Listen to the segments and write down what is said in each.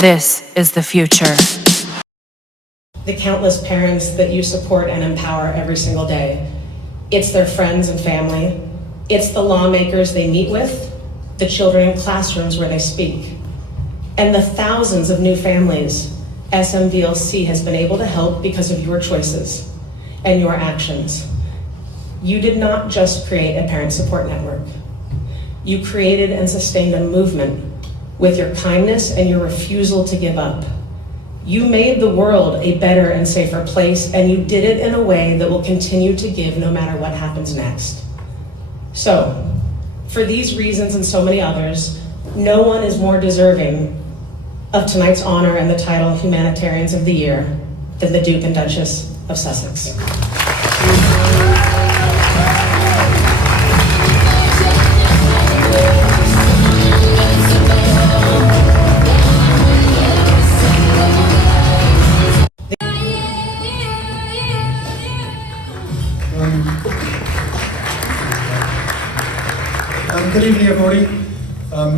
This is the future. The countless parents that you support and empower every single day. It's their friends and family. It's the lawmakers they meet with, the children in classrooms where they speak, and the thousands of new families SMVLC has been able to help because of your choices and your actions. You did not just create a parent support network. You created and sustained a movement with your kindness and your refusal to give up. You made the world a better and safer place, and you did it in a way that will continue to give no matter what happens next. So, for these reasons and so many others, no one is more deserving of tonight's honor and the title Humanitarians of the Year than the Duke and Duchess of Sussex. Good evening, everybody.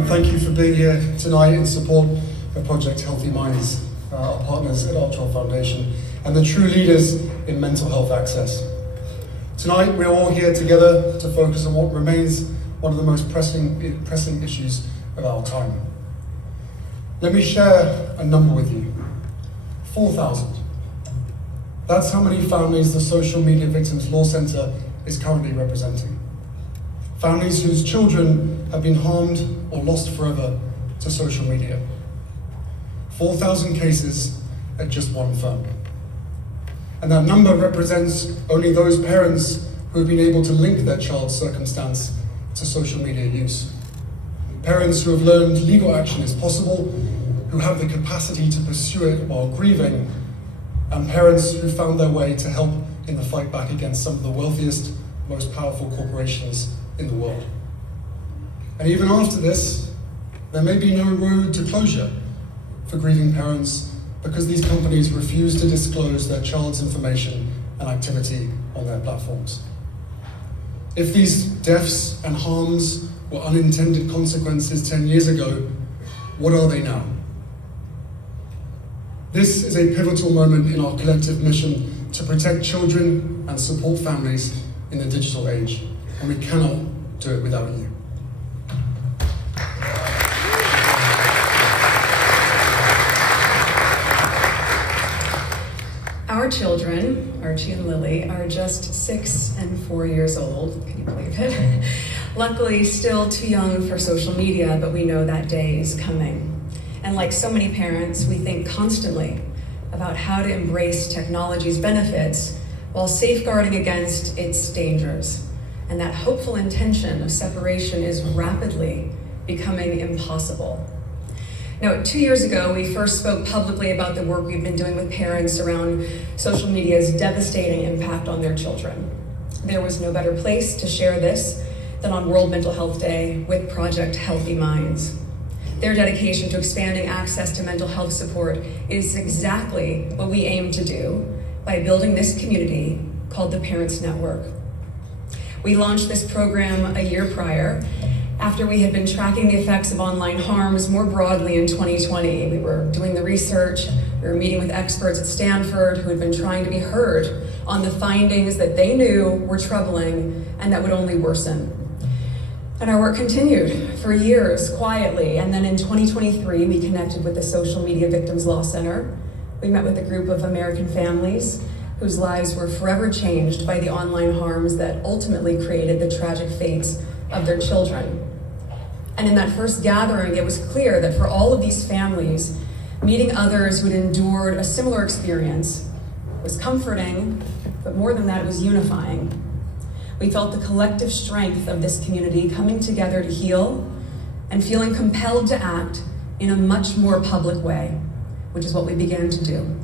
Thank you for being here tonight in support of Project Healthy Minds, our partners at Archewell Foundation, and the true leaders in mental health access. Tonight, we're all here together to focus on what remains one of the most pressing issues of our time. Let me share a number with you. 4,000. That's how many families the Social Media Victims Law Centre is currently representing. Families whose children have been harmed or lost forever to social media. 4,000 cases at just one firm. And that number represents only those parents who have been able to link their child's circumstance to social media use. Parents who have learned legal action is possible, who have the capacity to pursue it while grieving, and parents who found their way to help in the fight back against some of the wealthiest, most powerful corporations in the world. And even after this, there may be no road to closure for grieving parents because these companies refuse to disclose their child's information and activity on their platforms. If these deaths and harms were unintended consequences 10 years ago, what are they now? This is a pivotal moment in our collective mission to protect children and support families in the digital age, and we cannot do it without you. Our children, Archie and Lily, are just 6 and 4 years old. Can you believe it? Luckily, still too young for social media, but we know that day is coming. And like so many parents, we think constantly about how to embrace technology's benefits while safeguarding against its dangers. And that hopeful intention of separation is rapidly becoming impossible. Now, 2 years ago, we first spoke publicly about the work we've been doing with parents around social media's devastating impact on their children. There was no better place to share this than on World Mental Health Day with Project Healthy Minds. Their dedication to expanding access to mental health support is exactly what we aim to do by building this community called the Parents Network. We launched this program a year prior, after we had been tracking the effects of online harms more broadly in 2020. We were doing the research, we were meeting with experts at Stanford who had been trying to be heard on the findings that they knew were troubling and that would only worsen. And our work continued for years, quietly, and then in 2023, we connected with the Social Media Victims Law Center. We met with a group of American families whose lives were forever changed by the online harms that ultimately created the tragic fates of their children. And in that first gathering, it was clear that for all of these families, meeting others who had endured a similar experience was comforting, but more than that, it was unifying. We felt the collective strength of this community coming together to heal and feeling compelled to act in a much more public way, which is what we began to do.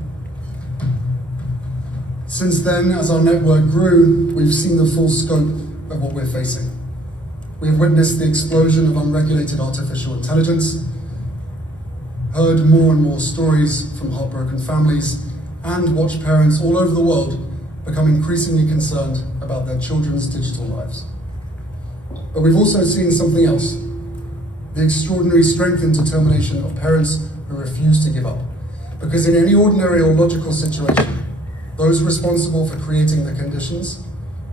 Since then, as our network grew, we've seen the full scope of what we're facing. We've witnessed the explosion of unregulated artificial intelligence, heard more and more stories from heartbroken families, and watched parents all over the world become increasingly concerned about their children's digital lives. But we've also seen something else, the extraordinary strength and determination of parents who refuse to give up. Because in any ordinary or logical situation, those responsible for creating the conditions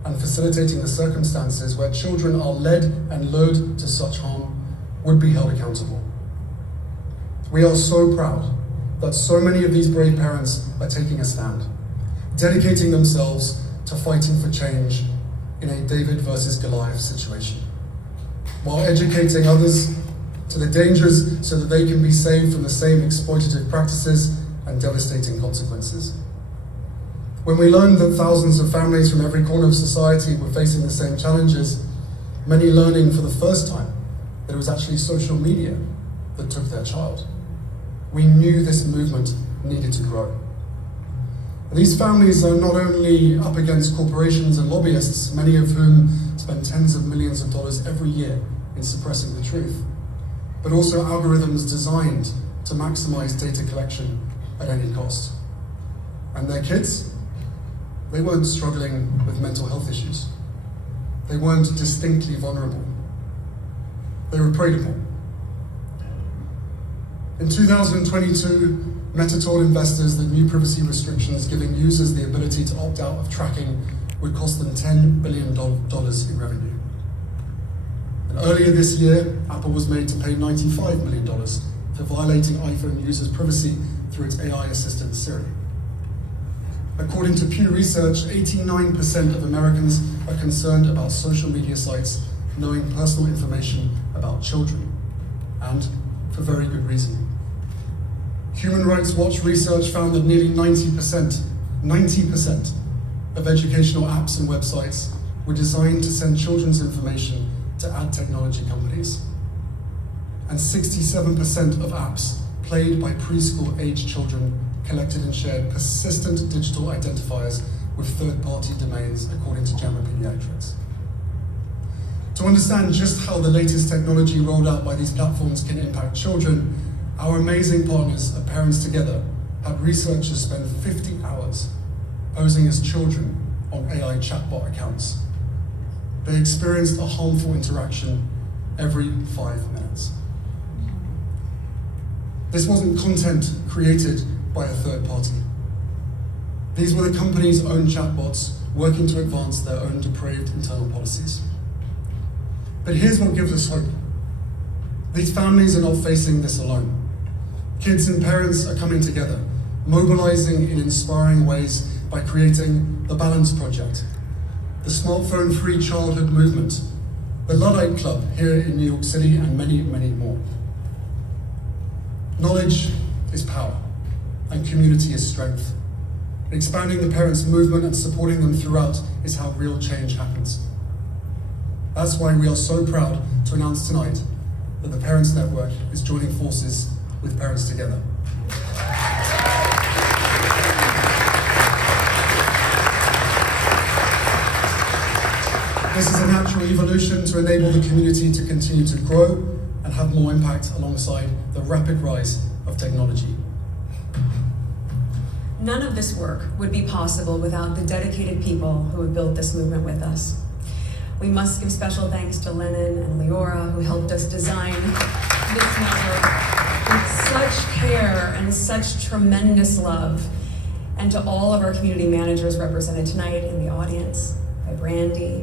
and facilitating the circumstances where children are led and lured to such harm would be held accountable. We are so proud that so many of these brave parents are taking a stand, dedicating themselves to fighting for change in a David versus Goliath situation, while educating others to the dangers so that they can be saved from the same exploitative practices and devastating consequences. When we learned that thousands of families from every corner of society were facing the same challenges, many learning for the first time that it was actually social media that took their child, we knew this movement needed to grow. These families are not only up against corporations and lobbyists, many of whom spend tens of millions of dollars every year in suppressing the truth, but also algorithms designed to maximize data collection at any cost. And their kids, they weren't struggling with mental health issues. They weren't distinctly vulnerable. They were preyed upon. In 2022, Meta told investors that new privacy restrictions giving users the ability to opt out of tracking would cost them $10 billion in revenue. And earlier this year, Apple was made to pay $95 million for violating iPhone users' privacy through its AI assistant Siri. According to Pew Research, 89% of Americans are concerned about social media sites knowing personal information about children, and for very good reason. Human Rights Watch research found that nearly 90% of educational apps and websites were designed to send children's information to ad technology companies. And 67% of apps played by preschool-age children collected and shared persistent digital identifiers with third-party domains, according to JAMA Pediatrics. To understand just how the latest technology rolled out by these platforms can impact children, our amazing partners at Parents Together had researchers spend 50 hours posing as children on AI chatbot accounts. They experienced a harmful interaction every 5 minutes. This wasn't content created by a third party. These were the company's own chatbots working to advance their own depraved internal policies. But here's what gives us hope. These families are not facing this alone. Kids and parents are coming together, mobilizing in inspiring ways by creating the Balance Project, the Smartphone-Free Childhood Movement, the Luddite Club here in New York City, and many, many more. Knowledge is power, and community is strength. Expanding the parents' movement and supporting them throughout is how real change happens. That's why we are so proud to announce tonight that the Parents Network is joining forces with Parents Together. This is a natural evolution to enable the community to continue to grow and have more impact alongside the rapid rise of technology. None of this work would be possible without the dedicated people who have built this movement with us. We must give special thanks to Lennon and Leora, who helped us design this network with such care and such tremendous love, and to all of our community managers represented tonight in the audience, by Brandy,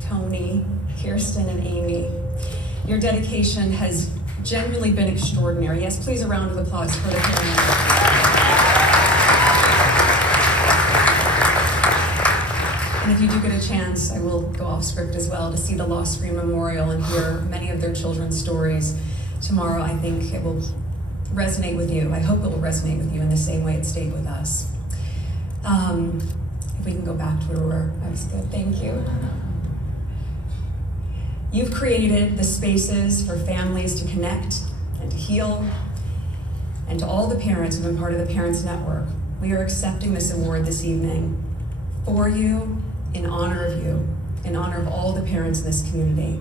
Tony, Kirsten, and Amy. Your dedication has genuinely been extraordinary. Yes, please a round of applause for the panel. And if you do get a chance, I will go off script as well to see the Lost Screen Memorial and hear many of their children's stories tomorrow. I think it will resonate with you. I hope it will resonate with you in the same way it stayed with us. If we can go back to where we were, that was good, thank you. You've created the spaces for families to connect and to heal. And to all the parents who've been part of the Parents Network, we are accepting this award this evening for you, in honor of you, in honor of all the parents in this community.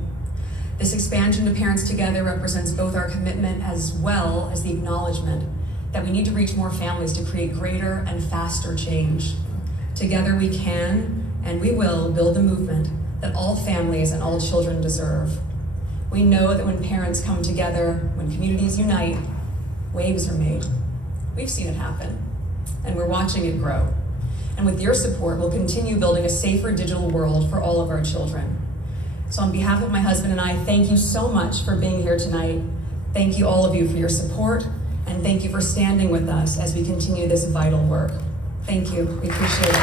This expansion to Parents Together represents both our commitment as well as the acknowledgement that we need to reach more families to create greater and faster change. Together we can, and we will, build the movement that all families and all children deserve. We know that when parents come together, when communities unite, waves are made. We've seen it happen, and we're watching it grow. And with your support, we'll continue building a safer digital world for all of our children. So on behalf of my husband and I, thank you so much for being here tonight. Thank you, all of you, for your support, and thank you for standing with us as we continue this vital work. Thank you. We appreciate it.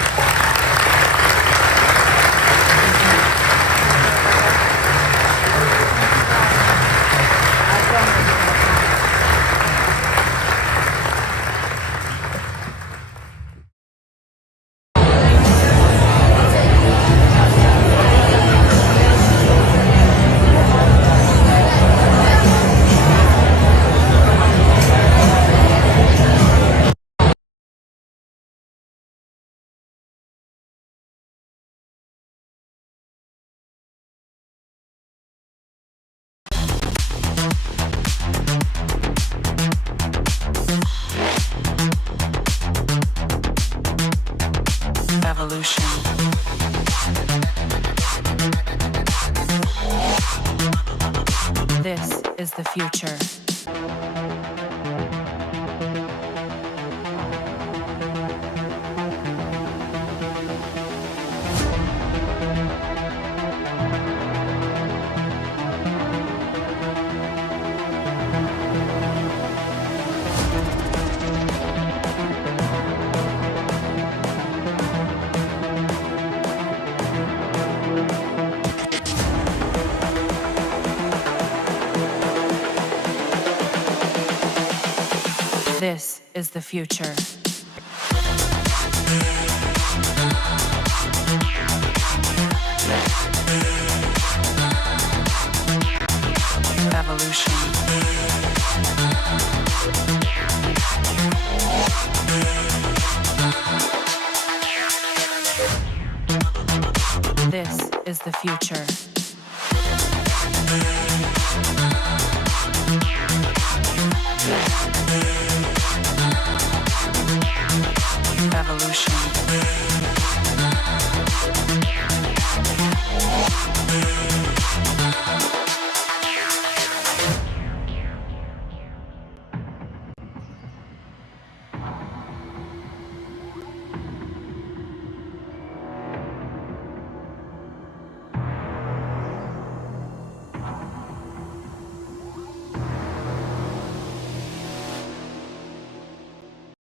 Evolution. This is the future. This is the future. Evolution. This is the future.